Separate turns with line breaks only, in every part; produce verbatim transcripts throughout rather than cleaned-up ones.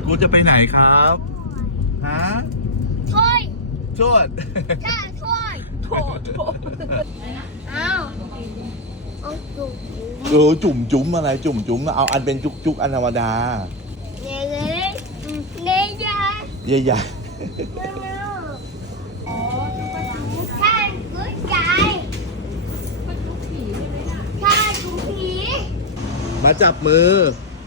กูจะไปไหนครับฮะ
ถ้วย
ชวด
ใช่ถ้วย
โถโถ
อ้าวเอาจุ๊บ
เออจุ่มจุ๋มอะไรจุ่มจุ๋มเอาอันเป็นจุกจุกอันธรรมดา
เนยเลยเนยยา
ใหญ่
ไม่เอาอ๋อจุ๊บจุ๊บใช่กุ้ยใจ
มันทุกผีใช่ไหมน่ะ
ใช่จุ๊บผี
ๆมาจับมือ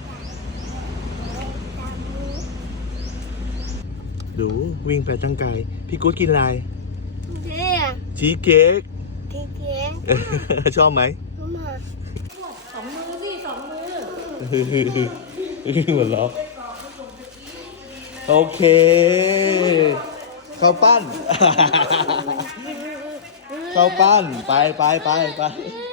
ดูวิ่งไปตั้งไกลพี่กู๊ดกินอะไร
เนี่ย
ชีสเค้ก
เก๋เก๋
ชอบไหม
มา
สองมือสิสองมือ
เหมือนล้อโอเคข้าวปั้น ข้าวปั้นไปไปไปไป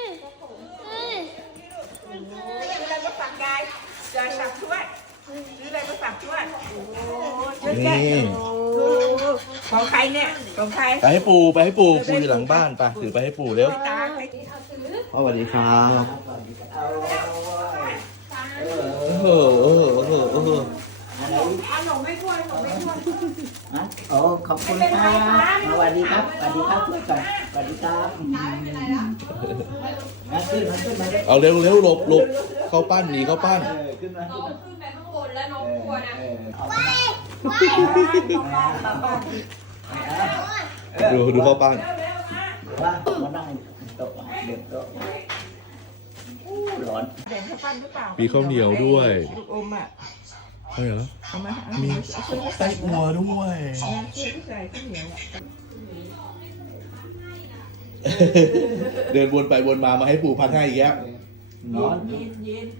ซื้ออะไรมาฝากยายยายฝากช่วยซื้ออะไรมาฝากช่วยโอ้ช่วยแกะโอ้ของใครเนี่ยของใคร
ไปให้ปู่ไปให้ปู่ปู่อยู่หลังบ้านไปถือไปให้ปู่เร็ว
ตาใครเอาซื้อ
สวัสดีครับโอ้โหโอ้โหโอ้โหโอ้โห
เอาหนมไม่ช่วยหนมไม่ช่วย
ฮะโอ้ขอบคุณครับสวัสดีครับสวัสดีครับเพื่อนก่อนสวัสดีครับมาขึ้นมาขึ้นมาเลย
เอาเร็วเร็วหลบหลบเข้าปั้นหนีเข้าปั้น
เออขึ้นมาขึ้นมา
ขึ้นไปข้างบนแล้วน้องกลัวนะ
เออเอา
ดูดูเข้าปั้น
ว่ามานั่งโต๊ะเด็กโต๊ะอู้ร้อน
เด่นข้าวปั้นหรือเปล่า
มีข้าวเหนียวด้วย
ลูกอมอ่ะ
ใช่เหรอ
เอามาเอา
มี
มาช่วย
ไส้อัวด้วย
ช่วยใส่ข้าวเหนียวอ่ะ
เดินวนไปวนมามาให้ปู่พันให้อีกแล้ว
ร้อน
เย็นเย็น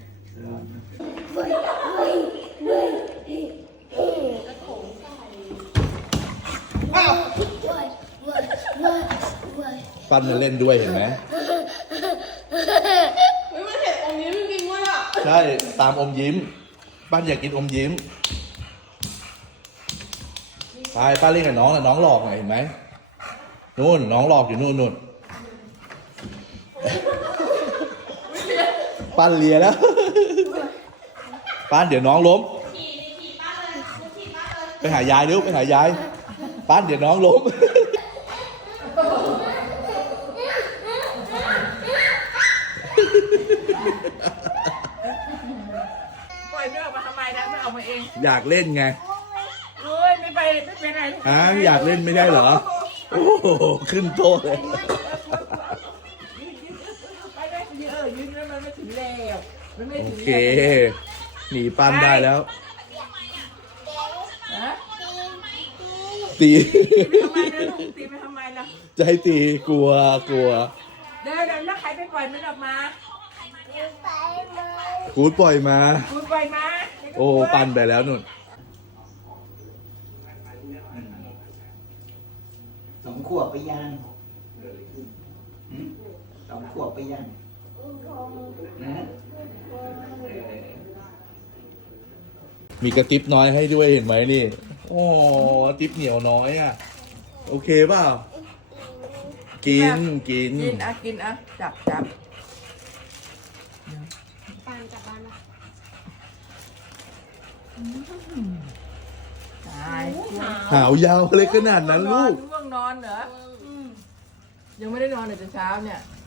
ปั้นมาเล่นด้วยเห็นไหม
เฮ้ยมันเห็นองค์นี้จริงๆว่ะ
ใช่ตามอมยิ้มปั้นอยากกินอมยิ้มไปป้าเล่นกับน้องนะน้องหลอกหน่อยเห็นไหมนู่นน้องหลอกอยู่นู่นนู่นปั้นเลียแล้ว ปั้นเดี๋ยวน้องล้มไปหายายเร็วไปหายายปั้นเดี๋ยวน้องล้ม
ปล่อยไม่ออกมาทำไมนะไม่ออกมาเอง
อยากเล่นไง
เอ้ยไม่ไปไม่เป็นไร
ฮะอยากเล่นไม่ได้เหรอโอ้โหขึ้นโต๊ะเลย
ไปได้ยืนเออยืนแล้วมันไม่ถึงแล้วมันไม่
โอ
ถึง
เคหนีปั้นได้แล้ว
ฮะ
ตี
ทำไมนะลูกตีไปทำไมล่ะ
จะให้ตีกลัวกลัว
เดี๋ยวเดี๋ยวแล้วใครไปปล่อยมันออกมา
กูดปล่อยมา
คุณปล่อยมา
โอ้ปั้นไปแล้วนุ่น
สองขวบไปยังหืมสองขวบไปยังนะ
มีกระติบน้อยให้ด้วยเห็นไหมนี่ โอ้กระติบเหนียวน้อยอ่ะ โอเคเปล่ากินกิน
กินอ่ะกินอ่ะจับจับ
ปานจับบ้านนะ
ตาย
หาวยาวเลยขนาดนั้นลูก
ง่วงนอนเหรออืมยังไม่ได้นอนเลยแต่เช้าเนี่ย